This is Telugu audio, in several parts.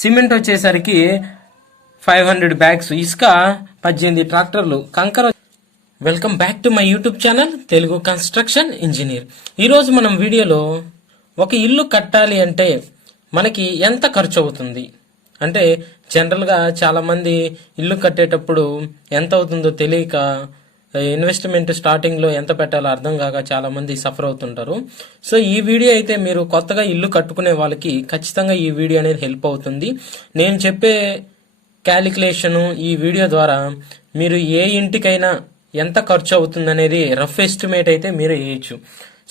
సిమెంట్ వచ్చేసరికి 500 బ్యాగ్స్, ఇసుక 18 ట్రాక్టర్లు, కంకర. Welcome back to my YouTube channel Telugu construction engineer. ఈరోజు మనం వీడియోలో ఒక ఇల్లు కట్టాలి అంటే మనకి ఎంత ఖర్చు అవుతుంది అంటే, జనరల్గా చాలామంది ఇల్లు కట్టేటప్పుడు ఎంత అవుతుందో తెలియక ఇన్వెస్ట్మెంట్ స్టార్టింగ్లో ఎంత పెట్టాలో అర్థం కాక చాలామంది సఫర్ అవుతుంటారు. సో ఈ వీడియో అయితే మీరు కొత్తగా ఇల్లు కట్టుకునే వాళ్ళకి ఖచ్చితంగా ఈ వీడియో అనేది హెల్ప్ అవుతుంది. నేను చెప్పే క్యాలిక్యులేషను ఈ వీడియో ద్వారా మీరు ఏ ఇంటికైనా ఎంత ఖర్చు అవుతుంది అనేది రఫ్ ఎస్టిమేట్ అయితే మీరు వేయచ్చు.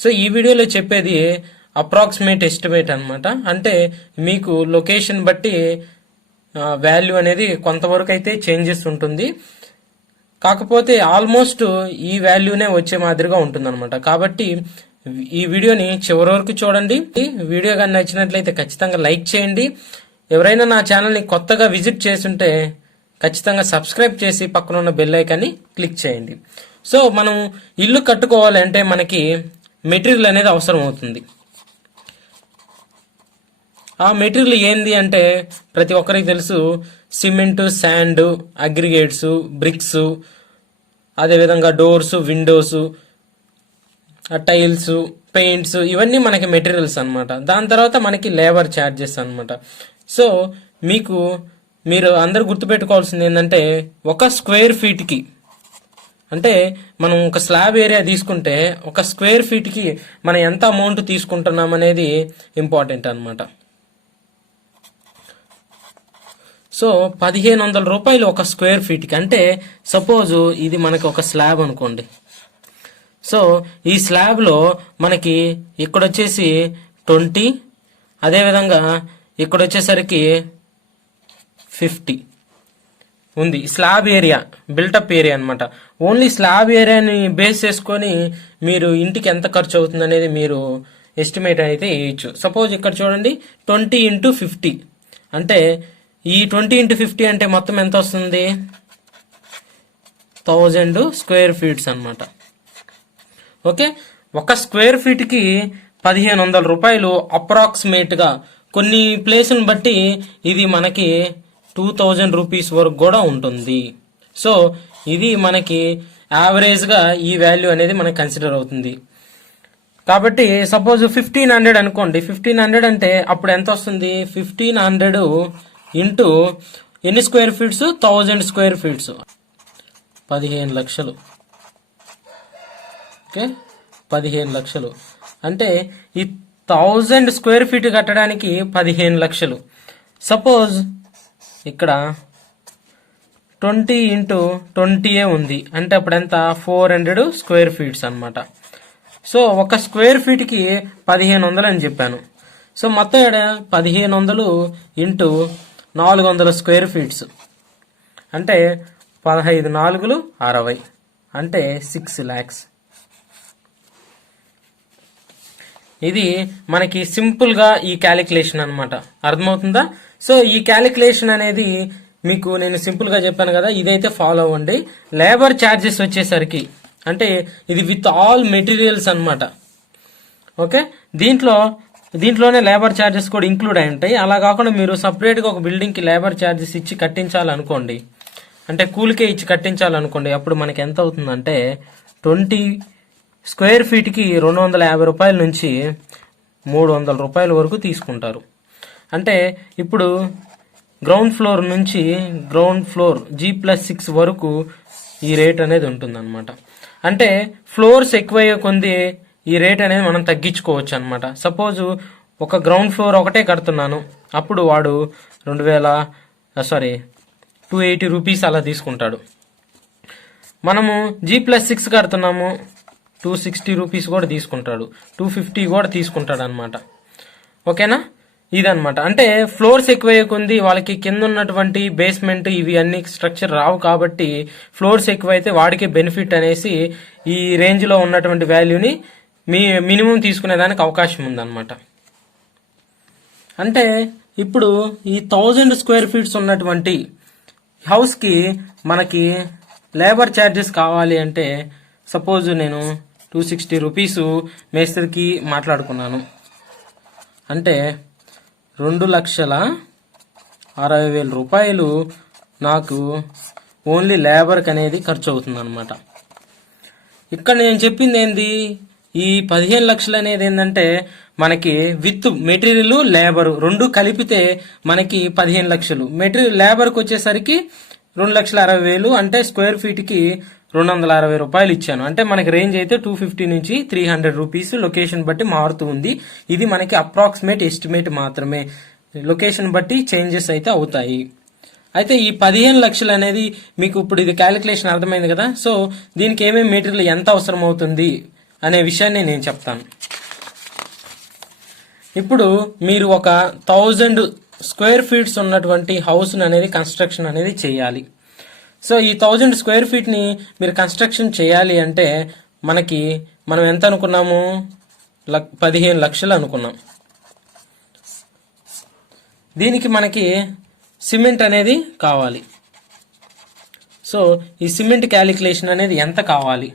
సో ఈ వీడియోలో చెప్పేది అప్రాక్సిమేట్ ఎస్టిమేట్ అనమాట. అంటే మీకు లొకేషన్ బట్టి వాల్యూ అనేది కొంతవరకు అయితే చేంజెస్ ఉంటుంది, కాకపోతే ఆల్మోస్ట్ ఈ వాల్యూనే వచ్చే మాదిరిగా ఉంటుందన్నమాట. కాబట్టి ఈ వీడియోని చివరి వరకు చూడండి. వీడియో కానీ నచ్చినట్లయితే ఖచ్చితంగా లైక్ చేయండి. ఎవరైనా నా ఛానల్ని కొత్తగా విజిట్ చేస్తుంటే ఖచ్చితంగా సబ్స్క్రైబ్ చేసి పక్కన ఉన్న బెల్ ఐకాన్ని క్లిక్ చేయండి. సో మనం ఇల్లు కట్టుకోవాలంటే మనకి మెటీరియల్ అనేది అవసరం అవుతుంది. ఆ మెటీరియల్ ఏంది అంటే ప్రతి ఒక్కరికి తెలుసు, సిమెంటు, శాండ్, అగ్రిగేట్స్, బ్రిక్స్, అదేవిధంగా డోర్స్, విండోస్, టైల్స్, పెయింట్స్, ఇవన్నీ మనకి మెటీరియల్స్ అనమాట. దాని తర్వాత మనకి లేబర్ ఛార్జెస్ అనమాట. సో మీరు అందరు గుర్తుపెట్టుకోవాల్సింది ఏంటంటే, ఒక స్క్వేర్ ఫీట్కి అంటే మనం ఒక స్లాబ్ ఏరియా తీసుకుంటే ఒక స్క్వేర్ ఫీట్కి మనం ఎంత అమౌంట్ తీసుకుంటున్నాం అనేది ఇంపార్టెంట్ అనమాట. సో 1500 రూపాయలు ఒక స్క్వేర్ ఫీట్కి. అంటే సపోజ్ ఇది మనకి ఒక స్లాబ్ అనుకోండి. సో ఈ స్లాబ్లో మనకి ఇక్కడ వచ్చేసి 20, అదేవిధంగా ఇక్కడ వచ్చేసరికి 50 ఉంది. స్లాబ్ ఏరియా, బిల్టప్ ఏరియా అనమాట. ఓన్లీ స్లాబ్ ఏరియాని బేస్ చేసుకొని మీరు ఇంటికి ఎంత ఖర్చు అవుతుంది అనేది మీరు ఎస్టిమేట్ అయితే వేయచ్చు. సపోజ్ ఇక్కడ చూడండి, 20 × 50 అంటే ఈ 20 × 50 అంటే మొత్తం ఎంత వస్తుంది? 1000 స్క్వేర్ ఫీట్స్ అనమాట. ఓకే, ఒక స్క్వేర్ ఫీట్కి 1500 రూపాయలు అప్రాక్సిమేట్గా. కొన్ని ప్లేస్ని బట్టి ఇది మనకి 2000 రూపీస్ వరకు కూడా ఉంటుంది. సో ఇది మనకి యావరేజ్గా ఈ వాల్యూ అనేది మనకి కన్సిడర్ అవుతుంది. కాబట్టి సపోజ్ 1500 అనుకోండి. 1500 అంటే అప్పుడు ఎంత వస్తుంది? 1500 ఇంటూ ఎన్ని స్క్వేర్ ఫీట్స్? 1000 స్క్వేర్ ఫీట్స్, 15 లక్షలు. ఓకే, 15 లక్షలు అంటే ఈ 1000 స్క్వేర్ ఫీట్ కట్టడానికి 15 లక్షలు. సపోజ్ ఇక్కడ 20 × 20 ఉంది అంటే అప్పుడు ఎంత? 400 స్క్వేర్ ఫీట్స్ అనమాట. సో ఒక స్క్వేర్ ఫీట్కి 1500 అని చెప్పాను. సో మొత్తం 1500 ఇంటూ 400 స్క్వేర్ ఫీట్స్ అంటే 15 4 60 అంటే 6 lakhs. ఇది మనకి సింపుల్ గా ఈ క్యాలిక్యులేషన్ అనమాట. అర్థమవుతుందా? సో ఈ క్యాలిక్యులేషన్ అనేది మీకు నేను సింపుల్ గా చెప్పాను కదా, ఇదైతే ఫాలో అవ్వండి. లేబర్ ఛార్జెస్ వచ్చేసరికి అంటే ఇది విత్ ఆల్ మెటీరియల్స్ అనమాట. ఓకే, దీంట్లోనే లేబర్ ఛార్జెస్ కూడా ఇంక్లూడ్ అయి ఉంటాయి. అలా కాకుండా మీరు సపరేట్గా ఒక బిల్డింగ్కి లేబర్ ఛార్జెస్ ఇచ్చి కట్టించాలనుకోండి, అంటే కూలికే ఇచ్చి కట్టించాలనుకోండి, అప్పుడు మనకి ఎంత అవుతుందంటే 20 స్క్వేర్ ఫీట్కి 250 రూపాయల నుంచి 300 రూపాయల వరకు తీసుకుంటారు. అంటే ఇప్పుడు గ్రౌండ్ ఫ్లోర్ నుంచి గ్రౌండ్ ఫ్లోర్ G+6 వరకు ఈ రేట్ అనేది ఉంటుందన్నమాట. అంటే ఫ్లోర్స్ ఎక్కువయ్యే కొద్ది ఈ రేట్ అనేది మనం తగ్గించుకోవచ్చు అనమాట. సపోజ్ ఒక గ్రౌండ్ ఫ్లోర్ ఒకటే కడుతున్నాను, అప్పుడు వాడు 280 రూపీస్ అలా తీసుకుంటాడు. మనము G+6 కడుతున్నాము, 260 రూపీస్ కూడా తీసుకుంటాడు, 250 కూడా తీసుకుంటాడు అనమాట. ఓకేనా? ఇదనమాట. అంటే ఫ్లోర్స్ ఎక్కువయ్యే కొద్ది వాళ్ళకి కింద ఉన్నటువంటి బేస్మెంట్ ఇవి అన్ని స్ట్రక్చర్ రావు, కాబట్టి ఫ్లోర్స్ ఎక్కువైతే వాడికి బెనిఫిట్ అనేసి ఈ రేంజ్లో ఉన్నటువంటి వాల్యూని మినిమం తీసుకునేదానికి అవకాశం ఉందన్నమాట. అంటే ఇప్పుడు ఈ 1000 స్క్వేర్ ఫీట్స్ ఉన్నటువంటి హౌస్కి మనకి లేబర్ ఛార్జెస్ కావాలి అంటే సపోజ్ నేను 260 రూపీస్ మేస్త్రికి మాట్లాడుకున్నాను అంటే 2,60,000 60,000 రూపాయలు నాకు ఓన్లీ లేబర్కి అనేది ఖర్చు అవుతుంది అనమాట. ఇక్కడ నేను చెప్పింది ఏంది, ఈ 15 లక్షలు అనేది ఏంటంటే మనకి విత్ మెటీరియల్ లేబర్ రెండు కలిపితే మనకి 15 లక్షలు. మెటీరియల్ లేబర్కి వచ్చేసరికి 2,60,000 అంటే స్క్వేర్ ఫీట్ కి 260 రూపాయలు ఇచ్చాను. అంటే మనకి రేంజ్ అయితే 250 నుంచి 300 రూపీస్ లొకేషన్ బట్టి మారుతూ ఉంది. ఇది మనకి అప్రాక్సిమేట్ ఎస్టిమేట్ మాత్రమే, లొకేషన్ బట్టి చేంజెస్ అయితే అవుతాయి. అయితే ఈ 15 లక్షలు అనేది మీకు ఇప్పుడు ఇది క్యాలిక్యులేషన్ అర్థమైంది కదా. సో దీనికి ఏమేమి మెటీరియల్ ఎంత అవసరం అవుతుంది అనే విషయాన్ని నేను చెప్తాను. ఇప్పుడు మీరు ఒక 1000 స్క్వేర్ ఫీట్స్ ఉన్నటువంటి హౌస్ అనేది కన్స్ట్రక్షన్ అనేది చేయాలి. సో ఈ 1000 స్క్వేర్ ఫీట్ ని మీరు కన్స్ట్రక్షన్ చేయాలి అంటే మనం ఎంత అనుకున్నాము, 15 లక్షలు అనుకున్నాం. దీనికి మనకి సిమెంట్ అనేది కావాలి. సో ఈ సిమెంట్ క్యాలిక్యులేషన్ అనేది ఎంత కావాలి,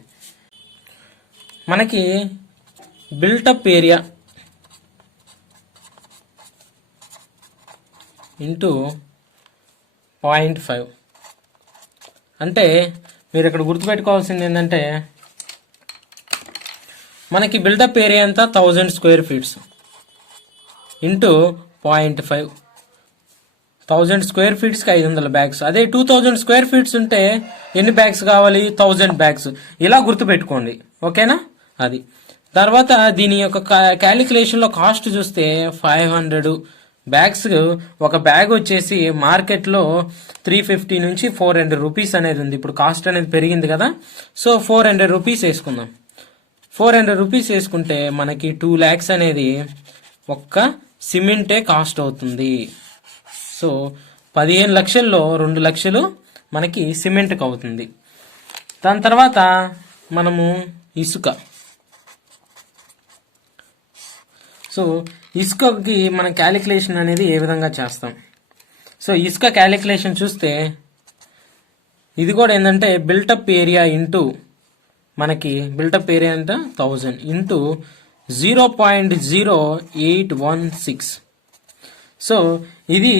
మనకి బిల్టప్ ఏరియా ఇంటూ 0.5 అంటే మీరు ఇక్కడ గుర్తుపెట్టుకోవాల్సింది ఏంటంటే మనకి బిల్డప్ ఏరియా అంతా 1000 స్క్వేర్ ఫీట్స్ ఇంటూ 0.5. 1000 స్క్వేర్ ఫీట్స్కి 500 బ్యాగ్స్. అదే 2000 స్క్వేర్ ఫీట్స్ ఉంటే ఎన్ని బ్యాగ్స్ కావాలి, 1000 బ్యాగ్స్. ఇలా గుర్తుపెట్టుకోండి, ఓకేనా. అది తర్వాత దీని యొక్క క్యాలిక్యులేషన్లో కాస్ట్ చూస్తే 500 బ్యాగ్స్. ఒక బ్యాగ్ వచ్చేసి మార్కెట్లో 350 నుంచి 400 రూపీస్ అనేది ఉంది. ఇప్పుడు కాస్ట్ అనేది పెరిగింది కదా, సో 400 రూపీస్ వేసుకుందాం. 400 రూపీస్ వేసుకుంటే మనకి 2 lakhs అనేది ఒక్క సిమెంటే కాస్ట్ అవుతుంది. సో 15 లక్షల్లో 2 లక్షలు మనకి సిమెంట్కి అవుతుంది. దాని తర్వాత మనము ఇసుక. సో ఇసుకకి మనం క్యాలిక్యులేషన్ అనేది ఏ విధంగా చేస్తాం. సో ఇసుక క్యాలిక్యులేషన్ చూస్తే ఇది కూడా ఏంటంటే బిల్టప్ ఏరియా ఇంటూ మనకి బిల్టప్ ఏరియా అంటే 1000 ఇంటూ 0.0816. సో ఇది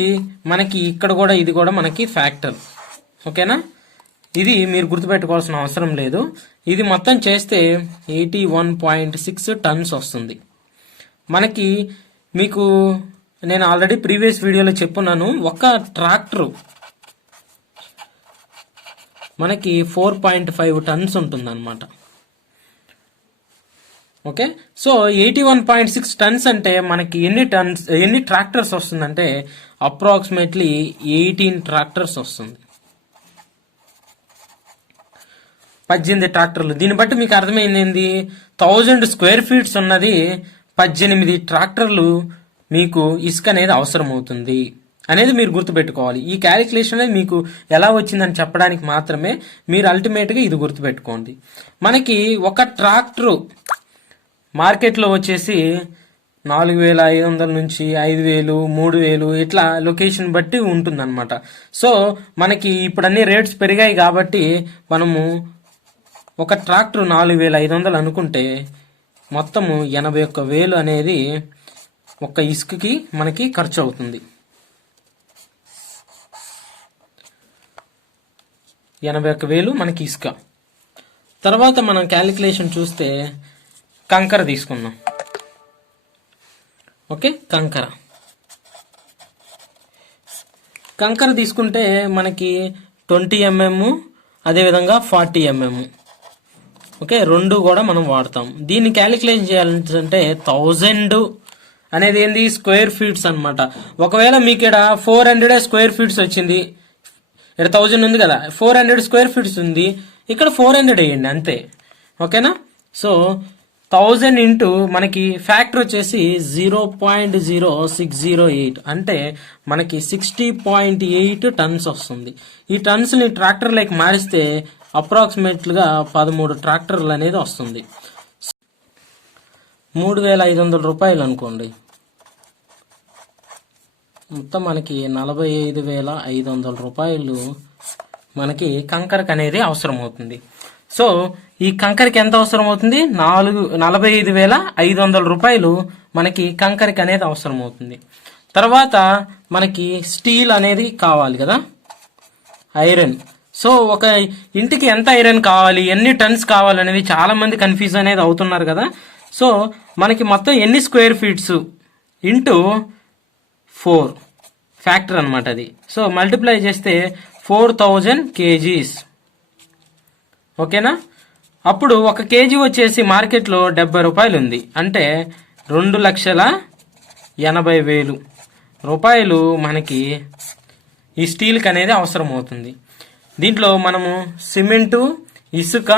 మనకి ఇక్కడ కూడా ఇది కూడా మనకి ఫ్యాక్టర్, ఓకేనా. ఇది మీరు గుర్తుపెట్టుకోవాల్సిన అవసరం లేదు. ఇది మొత్తం చేస్తే 81.6 టన్స్ వస్తుంది మనకి. మీకు నేను ఆల్రెడీ ప్రీవియస్ వీడియోలో చెప్పున్నాను, ఒక ట్రాక్టర్ మనకి 4.5 టన్స్ ఉంటుంది అనమాట. ఓకే, సో 81.6 టన్స్ అంటే మనకి ఎన్ని ట్రాక్టర్స్ వస్తుందంటే అప్రాక్సిమేట్లీ 18 ట్రాక్టర్స్ వస్తుంది. 18 ట్రాక్టర్లు. దీన్ని బట్టి మీకు అర్థమైంది ఏంది, 1000 స్క్వేర్ ఫీట్స్ ఉన్నది 18 ట్రాక్టర్లు మీకు ఇసుక అనేది అవసరం అవుతుంది అనేది మీరు గుర్తుపెట్టుకోవాలి. ఈ క్యాలిక్యులేషన్ అనేది మీకు ఎలా వచ్చిందని చెప్పడానికి మాత్రమే, మీరు అల్టిమేట్గా ఇది గుర్తుపెట్టుకోండి. మనకి ఒక ట్రాక్టరు మార్కెట్లో వచ్చేసి 4,500 నుంచి 5,000, 3,000 ఇట్లా లొకేషన్ బట్టి ఉంటుందన్నమాట. సో మనకి ఇప్పుడు అన్ని రేట్స్ పెరిగాయి కాబట్టి మనము ఒక ట్రాక్టర్ 4,500 అనుకుంటే మొత్తము 81,000 అనేది ఒక ఇసుకకి మనకి ఖర్చు అవుతుంది. 81,000 మనకి ఇసుక. తర్వాత మనం క్యాలిక్యులేషన్ చూస్తే కంకర తీసుకుందాం. ఓకే, కంకర తీసుకుంటే మనకి 20 mm, అదేవిధంగా 40 mm. ఓకే, రెండు కూడా మనం వాడతాం. దీన్ని క్యాలిక్యులేషన్ చేయాలంటే 1000 అనేది ఏంది, స్క్వేర్ ఫీట్స్ అన్నమాట. ఒకవేళ మీకు ఇక్కడ 400 స్క్వేర్ ఫీట్స్ వచ్చింది, ఇక్కడ 1000 ఉంది కదా, 400 స్క్వేర్ ఫీట్స్ ఉంది, ఇక్కడ 400 వేయండి అంతే, ఓకేనా. సో 1000 ఇంటూ మనకి ఫ్యాక్టర్ వచ్చేసి 0.0608 అంటే మనకి 60.8 టన్స్ వస్తుంది. ఈ టన్స్ ని ట్రాక్టర్ లైక్ మారిస్తే అప్రాక్సిమేట్గా 13 ట్రాక్టర్లు అనేది వస్తుంది. 3,500 రూపాయలు అనుకోండి, మొత్తం మనకి 45,500 రూపాయలు మనకి కంకరకి అనేది అవసరం అవుతుంది. సో ఈ కంకరకి ఎంత అవసరం అవుతుంది, 45,500 రూపాయలు మనకి కంకరకి అనేది అవసరం అవుతుంది. తర్వాత మనకి స్టీల్ అనేది కావాలి కదా, ఐరన్. సో ఒక ఇంటికి ఎంత ఐరన్ కావాలి, ఎన్ని టన్స్ కావాలనేది చాలా మంది కన్ఫ్యూజ్ అనేది అవుతున్నారు కదా. సో మనకి మొత్తం ఎన్ని స్క్వేర్ ఫీట్స్ ఇంటూ 4 ఫ్యాక్టర్ అనమాట అది. సో మల్టిప్లై చేస్తే 4000 kgs. ఓకేనా. అప్పుడు 1 kg వచ్చేసి మార్కెట్లో 70 రూపాయలు ఉంది. అంటే 2,80,000 రూపాయలు మనకి ఈ స్టీల్కి అనేది అవసరం అవుతుంది. దీంట్లో మనము సిమెంటు, ఇసుక,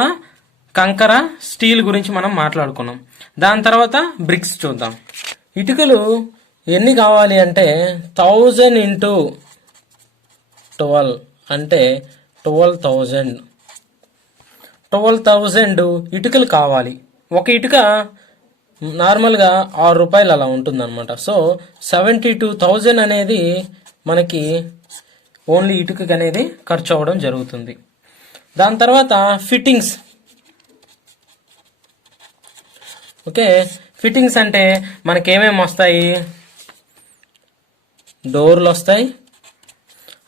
కంకర, స్టీల్ గురించి మనం మాట్లాడుకున్నాం. దాని తర్వాత బ్రిక్స్ చూద్దాం. ఇటుకలు ఎన్ని కావాలి అంటే 1000 ఇంటూ 12 అంటే 12,000 ఇటుకలు కావాలి. ఒక ఇటుక నార్మల్గా 6 రూపాయలు అలా ఉంటుందన్నమాట. సో 72,000 అనేది మనకి ఓన్లీ ఇటుకకి అనేది ఖర్చు అవ్వడం జరుగుతుంది. దాని తర్వాత ఫిట్టింగ్స్. ఓకే, ఫిట్టింగ్స్ అంటే మనకి ఏమేమి వస్తాయి, డోర్లు వస్తాయి,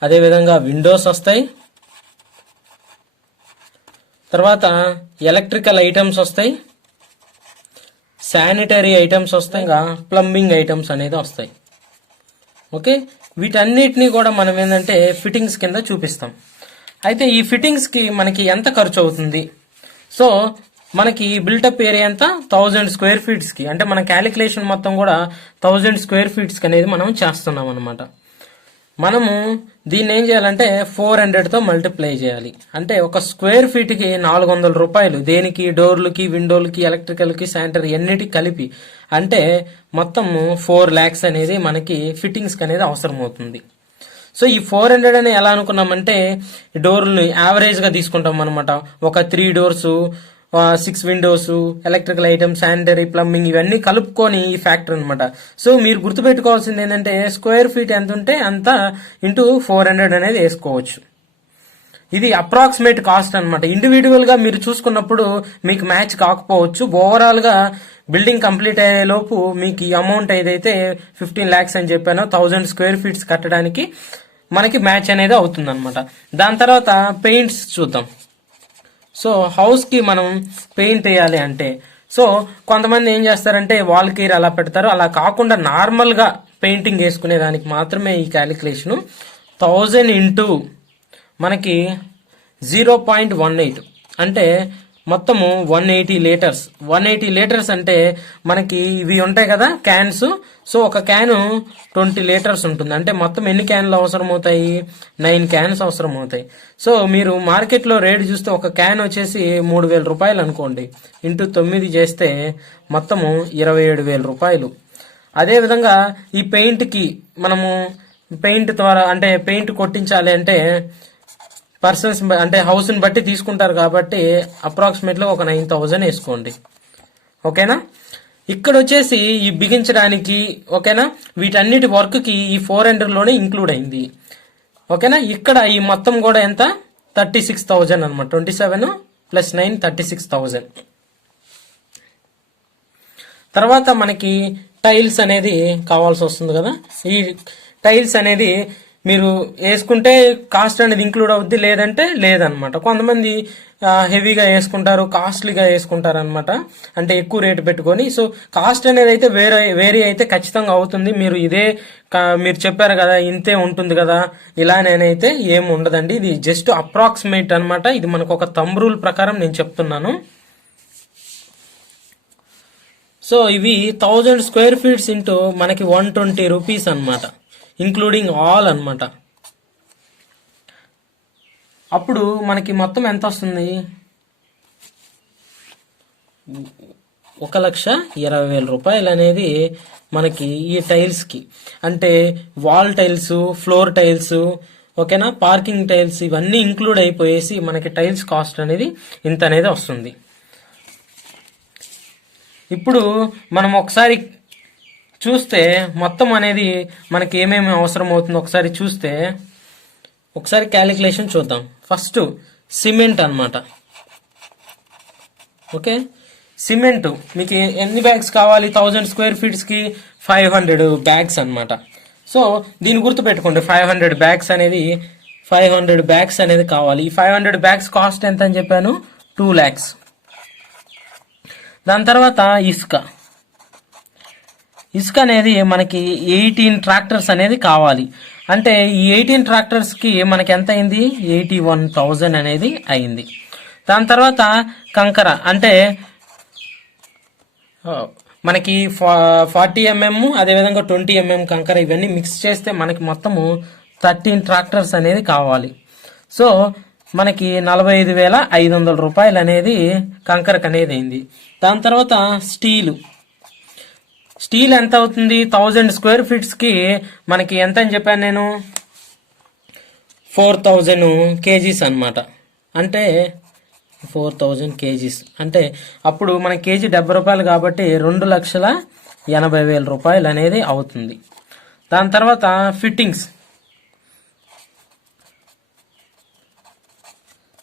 అదేవిధంగా విండోస్ వస్తాయి, తర్వాత ఎలక్ట్రికల్ ఐటమ్స్ వస్తాయి, శానిటరీ ఐటమ్స్ వస్తాయి, ఇంకా ప్లంబింగ్ ఐటమ్స్ అనేది వస్తాయి. ఓకే, వీటన్నిటినీ కూడా మనం ఏంటంటే ఫిట్టింగ్స్ కింద చూపిస్తాం. అయితే ఈ ఫిట్టింగ్స్కి మనకి ఎంత ఖర్చు అవుతుంది, సో మనకి బిల్టప్ ఏరియా ఎంత 1000 స్క్వేర్ ఫీట్స్కి, అంటే మన క్యాలిక్యులేషన్ మొత్తం కూడా 1000 స్క్వేర్ ఫీట్స్కి అనేది మనం చేస్తున్నాం అనమాట. మనము దీన్ని ఏం చేయాలంటే 400తో మల్టిప్లై చేయాలి. అంటే ఒక స్క్వేర్ ఫీట్కి 400 రూపాయలు. దేనికి, డోర్లకి, విండోలకి, ఎలక్ట్రికల్కి, శానిటరీ అన్నిటికి కలిపి. అంటే మొత్తము 4 lakhs అనేది మనకి ఫిట్టింగ్స్కి అనేది అవసరం అవుతుంది. సో ఈ 400 అని ఎలా అనుకున్నామంటే డోర్లు యావరేజ్గా తీసుకుంటాం అనమాట. ఒక 3 doors, 6 windows, electrical items, sanitary, plumbing ఇవన్నీ కలుపుకొని ఈ ఫ్యాక్టర్ అనమాట. సో మీరు గుర్తుపెట్టుకోవాల్సింది ఏంటంటే స్క్వేర్ ఫీట్ ఎంత ఉంటే అంత ఇంటూ 400 అనేది వేసుకోవచ్చు. ఇది అప్రాక్సిమేట్ కాస్ట్ అనమాట. ఇండివిజువల్ గా మీరు చూసుకున్నప్పుడు మీకు మ్యాచ్ కాకపోవచ్చు. ఓవరాల్ గా బిల్డింగ్ కంప్లీట్ అయ్యే లోపు మీకు ఈ అమౌంట్ ఏదైతే 15 lakhs అని చెప్పానో 1000 స్క్వేర్ ఫీట్స్ కట్టడానికి మనకి మ్యాచ్ అనేది అవుతుంది అనమాట. దాని తర్వాత పెయింట్స్ చూద్దాం. సో హౌస్ కి మనం పెయింట్ వేయాలి అంటే, సో కొంతమంది ఏం చేస్తారంటే వాల్ కీర్ అలా పెడతారు. అలా కాకుండా నార్మల్ గా పెయింటింగ్ వేసుకునే దానికి మాత్రమే ఈ క్యాలిక్యులేషన్. 1000 ఇంటూ మనకి 0.18 అంటే మొత్తము 180 లీటర్స్. 180 లీటర్స్ అంటే మనకి ఇవి ఉంటాయి కదా క్యాన్స్. సో ఒక క్యాను 20 లీటర్స్ ఉంటుంది. అంటే మొత్తం ఎన్ని క్యాన్లు అవసరం అవుతాయి, 9 క్యాన్స్ అవసరం అవుతాయి. సో మీరు మార్కెట్లో రేట్ చూస్తే ఒక క్యాన్ వచ్చేసి 3,000 రూపాయలు అనుకోండి. ఇంటూ 9 చేస్తే మొత్తము 27,000 రూపాయలు. అదేవిధంగా ఈ పెయింట్కి మనము పెయింట్ ద్వారా అంటే పెయింట్ కొట్టించాలి అంటే పర్సన్స్ అంటే హౌస్ని బట్టి తీసుకుంటారు కాబట్టి అప్రాక్సిమేట్లీ ఒక 9,000 వేసుకోండి. ఓకేనా. ఇక్కడ వచ్చేసి ఈ బిగించడానికి ఓకేనా వీటన్నిటి వర్క్కి ఈ 400లోనే ఇంక్లూడ్ అయింది. ఓకేనా. ఇక్కడ ఈ మొత్తం కూడా ఎంత 36,000 అనమాట. 27 + 9 36,000. తర్వాత మనకి టైల్స్ అనేది కావాల్సి వస్తుంది కదా. ఈ టైల్స్ అనేది మీరు వేసుకుంటే కాస్ట్ అనేది ఇంక్లూడ్ అవుద్ది, లేదంటే లేదనమాట. కొంతమంది హెవీగా వేసుకుంటారు, కాస్ట్లీగా వేసుకుంటారు అనమాట, అంటే ఎక్కువ రేటు పెట్టుకొని. సో కాస్ట్ అనేది అయితే వేరీ అయితే ఖచ్చితంగా అవుతుంది. మీరు మీరు చెప్పారు కదా ఇంతే ఉంటుంది కదా, ఇలానేనైతే ఏమి ఉండదండి. ఇది జస్ట్ అప్రాక్సిమేట్ అనమాట. ఇది మనకు ఒక థంబ్ రూల్ ప్రకారం నేను చెప్తున్నాను. సో ఇవి 1000 స్క్వేర్ ఫీట్స్ ఇంటూ మనకి 120 రూపీస్ అనమాట, ఇంక్లూడింగ్ ఆల్ అనమాట. అప్పుడు మనకి మొత్తం ఎంత వస్తుంది, 1,20,000 రూపాయలు అనేది మనకి ఈ టైల్స్కి. అంటే వాల్ టైల్స్, ఫ్లోర్ టైల్స్, ఓకేనా, పార్కింగ్ టైల్స్ ఇవన్నీ ఇంక్లూడ్ అయిపోయేసి మనకి టైల్స్ కాస్ట్ అనేది ఇంత అనేది వస్తుంది. ఇప్పుడు మనం ఒకసారి చూస్తే మొత్తం అనేది మనకి ఏమేమి అవసరం అవుతుందో ఒకసారి చూస్తే ఒకసారి క్యాలిక్యులేషన్ చూద్దాం. ఫస్ట్ సిమెంట్ అన్నమాట. ఓకే, సిమెంట్ మీకు ఎన్ని బ్యాగ్స్ కావాలి 1000 స్క్వేర్ ఫీట్స్కి 500 బ్యాగ్స్ అన్నమాట. సో దీని గుర్తు పెట్టుకోండి, 500 బ్యాగ్స్ అనేది కావాలి. ఈ 500 బ్యాగ్స్ కాస్ట్ ఎంత అని చెప్పాను, 2 lakhs. దాని తర్వాత ఇసుక అనేది మనకి 18 ట్రాక్టర్స్ అనేది కావాలి. అంటే ఈ 18 ట్రాక్టర్స్కి మనకి ఎంత అయింది, 81,000 అనేది అయింది. దాని తర్వాత కంకర అంటే మనకి 40 mm అదేవిధంగా 20 mm కంకర, ఇవన్నీ మిక్స్ చేస్తే మనకి మొత్తము 13 ట్రాక్టర్స్ అనేది కావాలి. సో మనకి 45,500 రూపాయలు అనేది కంకరకు అనేది అయింది. దాని తర్వాత స్టీల్ ఎంత అవుతుంది, 1000 స్క్వేర్ ఫీట్స్కి మనకి ఎంత అని చెప్పాను నేను, 4000 kgs అనమాట. అంటే 4000 kgs అంటే అప్పుడు మన కేజీ 70 రూపాయలు కాబట్టి 2,80,000 రూపాయలు అనేది అవుతుంది. దాని తర్వాత ఫిట్టింగ్స్.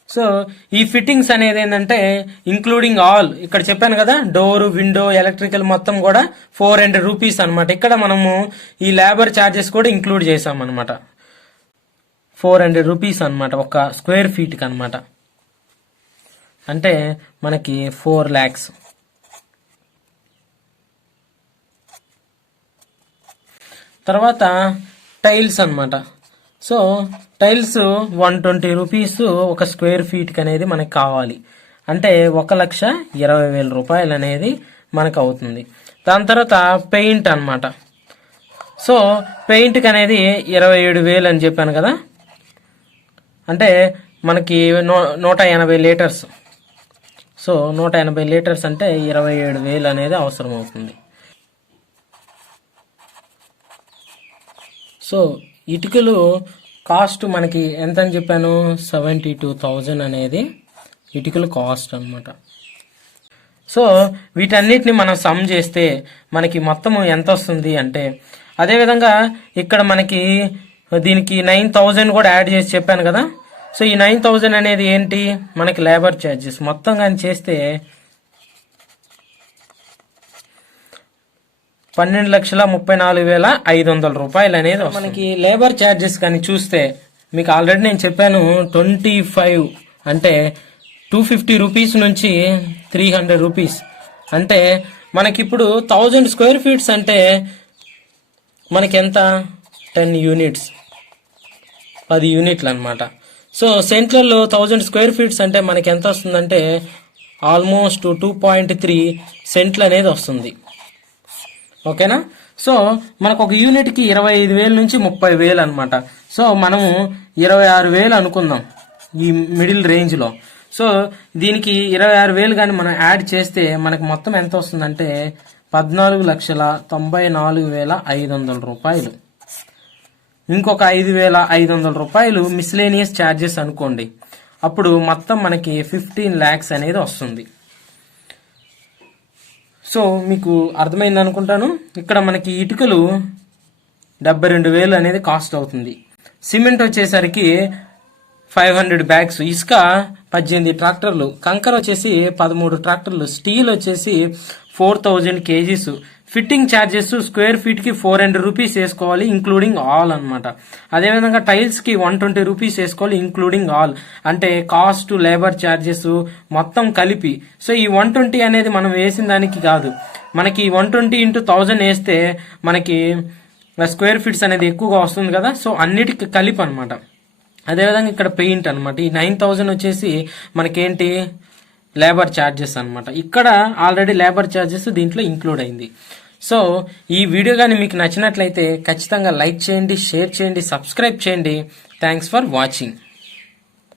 సో ఈ ఫిట్టింగ్స్ అనేది ఏంటంటే ఇంక్లూడింగ్ ఆల్, ఇక్కడ చెప్పాను కదా, డోర్, విండో, ఎలక్ట్రికల్ మొత్తం కూడా 400 రూపీస్ అనమాట. ఇక్కడ మనము ఈ లేబర్ ఛార్జెస్ కూడా ఇంక్లూడ్ చేసాం అనమాట. 400 రూపీస్ అనమాట ఒక స్క్వేర్ ఫీట్కి అనమాట. అంటే మనకి 4 lakhs. తర్వాత టైల్స్ అనమాట. సో టైల్స్ 120 రూపీస్ ఒక స్క్వేర్ ఫీట్కి అనేది మనకి కావాలి. అంటే 1,20,000 రూపాయలు అనేది మనకు అవుతుంది. దాని తర్వాత పెయింట్ అనమాట. సో పెయింట్కి అనేది 27,000 అని చెప్పాను కదా, అంటే మనకి 180 లీటర్స్. సో 180 లీటర్స్ అంటే 27,000 అనేది అవసరం అవుతుంది. సో ఇటుకలు కాస్ట్ మనకి ఎంత అని చెప్పాను, 72,000 అనేది ఇటుకలు కాస్ట్ అనమాట. సో వీటన్నిటిని మనం సమ్ చేస్తే మనకి మొత్తము ఎంత వస్తుంది అంటే, అదేవిధంగా ఇక్కడ మనకి దీనికి 9,000 కూడా యాడ్ చేసి చెప్పాను కదా. సో ఈ 9,000 అనేది ఏంటి, మనకి లేబర్ ఛార్జెస్ మొత్తం కానీ చేస్తే 12,34,500 రూపాయలు అనేది మనకి లేబర్ ఛార్జెస్ కానీ చూస్తే, మీకు ఆల్రెడీ నేను చెప్పాను 25 అంటే 250 రూపీస్ నుంచి 300 రూపీస్. అంటే మనకిప్పుడు 1000 స్క్వేర్ ఫీట్స్ అంటే మనకి ఎంత, 10 యూనిట్స్, 10 యూనిట్లు అనమాట. సో సెంట్రల్లో 1000 స్క్వేర్ ఫీట్స్ అంటే మనకి ఎంత వస్తుందంటే ఆల్మోస్ట్ 2.3 సెంట్లు అనేది వస్తుంది. ఓకేనా. సో మనకు ఒక యూనిట్కి 25,000 నుంచి 30,000 అనమాట. సో మనము 26,000 అనుకుందాం ఈ మిడిల్ రేంజ్లో. సో దీనికి 26,000 కానీ మనం యాడ్ చేస్తే మనకు మొత్తం ఎంత వస్తుందంటే 14,94,500 రూపాయలు. ఇంకొక 5,500 రూపాయలు మిస్లేనియస్ ఛార్జెస్ అనుకోండి, అప్పుడు మొత్తం మనకి 15 lakhs అనేది వస్తుంది. సో మీకు అర్థమైంది అనుకుంటాను. ఇక్కడ మనకి ఇటుకలు 72,000 అనేది కాస్ట్ అవుతుంది. సిమెంట్ వచ్చేసరికి 500 బ్యాగ్స్, ఇసుక 18 ట్రాక్టర్లు, కంకర వచ్చేసి 13 ట్రాక్టర్లు, స్టీల్ వచ్చేసి 4,000 kgs, fitting charges square feet కి 400 రూపీస్ వేసుకోవాలి ఇంక్లూడింగ్ ఆల్ అనమాట. అదేవిధంగా టైల్స్ కి 120 రూపీస్ వేసుకోవాలి ఇంక్లూడింగ్ ఆల్, అంటే కాస్ట్, లేబర్ ఛార్జెస్ మొత్తం కలిపి. సో ఈ 120 అనేది మనం వేసిన దానికి కాదు, మనకి 120 into 1000 వేస్తే మనకి స్క్వేర్ ఫీట్స్ అనేది ఎక్కువగా వస్తుంది కదా. సో అన్నిటికి కలిపి అనమాట. అదేవిధంగా ఇక్కడ పెయింట్ అనమాట. ఈ 9,000 వచ్చేసి మనకేంటి, లేబర్ ఛార్జెస్ అనమాట. ఇక్కడ ఆల్రెడీ లేబర్ ఛార్జెస్ దీంట్లో ఇంక్లూడ్ అయింది. సో ఈ వీడియో కానీ మీకు నచ్చినట్లయితే ఖచ్చితంగా లైక్ చేయండి, షేర్ చేయండి, సబ్స్క్రైబ్ చేయండి. Thanks for watching.